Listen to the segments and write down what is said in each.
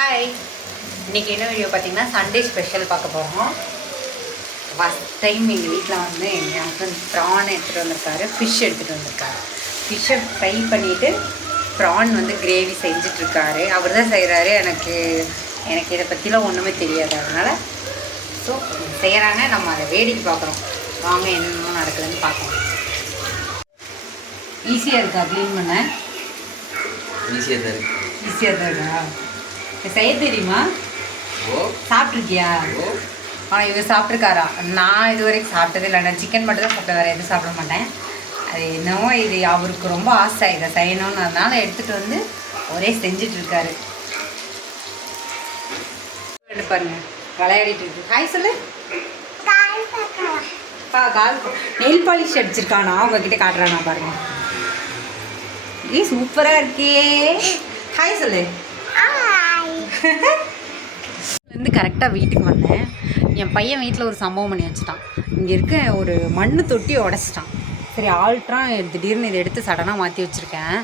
Hi, இன்றைக்கி என்ன video பார்த்தீங்கன்னா சண்டே ஸ்பெஷல் பார்க்க போகிறோம். ஃபஸ்ட் டைம் எங்கள் வீட்டில் வந்து எங்கள் ஹஸ்பண்ட் ப்ரான் எடுத்துகிட்டு வந்திருக்காரு, ஃபிஷ் எடுத்துகிட்டு வந்திருக்காரு. ஃபிஷ்ஷை ஃப்ரை பண்ணிவிட்டு ப்ரான் வந்து கிரேவி செஞ்சிட்ருக்காரு. அவர் தான் செய்கிறாரு. எனக்கு இதை பற்றிலாம் ஒன்றுமே தெரியாது. அதனால் ஸோ செய்கிறாங்க, நம்ம அதை வேடிக்கை பார்க்குறோம். வாங்க என்னென்ன நடக்குதுன்னு பார்க்கலாம். ஈஸியாக இருக்கா க்ளீன் பண்ண? ஈஸியாக தான் இருக்கு. ஈஸியாக தான் இருக்கா? செய்ய தெரியுமா? சாப்பிட்ருக்கியா? இவர் சாப்பிட்ருக்காரா? நான் இது வரைக்கும் சாப்பிட்டது இல்லை. நான் சிக்கன் மட்டும் தான் சாப்பிட்டேன், வேறு எதுவும் சாப்பிட மாட்டேன். அது என்னவோ இது அவருக்கு ரொம்ப ஆசை இதை செய்யணும்னு, அதனால் எடுத்துகிட்டு வந்து ஒரே செஞ்சிட்ருக்காரு. பாருங்க விளையாடிட்டு இருக்கு. ஹாய் சொல்லு. கால் நெயில் பாலிஷ் அடிச்சிருக்கானா உங்ககிட்ட காட்டுறானா பாருங்க. சூப்பராக இருக்கே. ஹாய் சொல்லு. வந்து கரெக்டாக வீட்டுக்கு வந்தேன். என் பையன் வீட்டில் ஒரு சம்பவம் பண்ணி வச்சுட்டான். இங்கே இருக்க ஒரு மண் தொட்டியை உடச்சிட்டான். சரி ஆல்ட்ரான் திடீர்னு இதை எடுத்து சடனாக மாற்றி வச்சுருக்கேன்.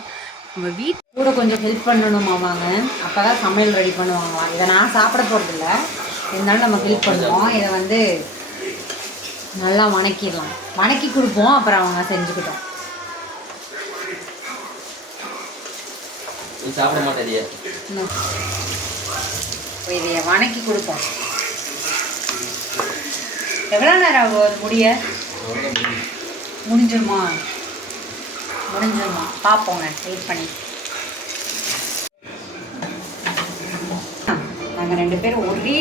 நம்ம வீட்டு கூட கொஞ்சம் ஹெல்ப் பண்ணணுமாவாங்க, அப்போ தான் சமையல் ரெடி பண்ணுவாங்களாம். இதை நான் சாப்பிட போகிறதில்ல, இருந்தாலும் நம்ம ஹெல்ப் பண்ணுவோம். இதை வந்து நல்லா வணக்கிடலாம், வணக்கி கொடுப்போம், அப்புறம் அவங்க செஞ்சுக்கிட்டோம். சாப்பிட மாட்டேறிய இதைய வணக்கி கொடுப்போம். எவ்வளோ நேரம் ஆகும் முடிய? முடிஞ்சிருமா? பார்ப்போங்க, வெயிட் பண்ணி. நாங்கள் 2 பேரும் ஒரே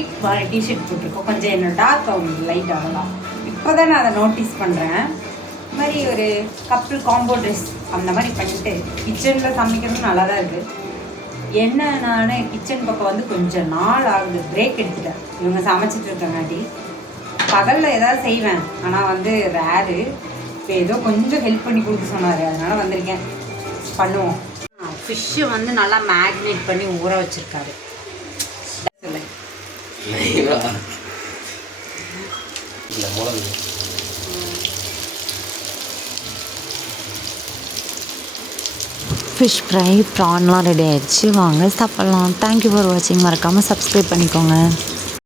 டிஷர்ட் போட்டிருக்கோம். கொஞ்சம் என்னோட டார்க் ஆகும் லைட் ஆகலாம். இப்போ தான் நான் அதை நோட்டீஸ் பண்ணுறேன். இது மாதிரி ஒரு கப்புள் காம்போ ட்ரெஸ் அந்த மாதிரி பண்ணிட்டு கிச்சனில் சமைக்கிறது நல்லா தான் இருக்குது. என்ன நான் கிச்சன் பக்கம் வந்து கொஞ்சம் நாள் ஆகுது, பிரேக் எடுத்துட்டேன். இவங்க சமைச்சிட்டு இருக்கங்காட்டி பகலில் ஏதாவது செய்வேன், ஆனால் வந்து ரேரு. இப்போ ஏதோ கொஞ்சம் ஹெல்ப் பண்ணி கொடுக்க சொன்னார், அதனால் வந்திருக்கேன். பண்ணுவோம். ஃபிஷ்ஷை வந்து நல்லா மேக்னேட் பண்ணி ஊற வச்சுருக்காரு. சொல்லு. ஃபிஷ் ஃப்ரை ப்ரான்லாம் ரெடி ஆகிடுச்சு. வாங்க சாப்பிட்லாம். தேங்க்யூ ஃபார் வாட்சிங். மறக்காமல் சப்ஸ்கிரைப் பண்ணிக்கோங்க.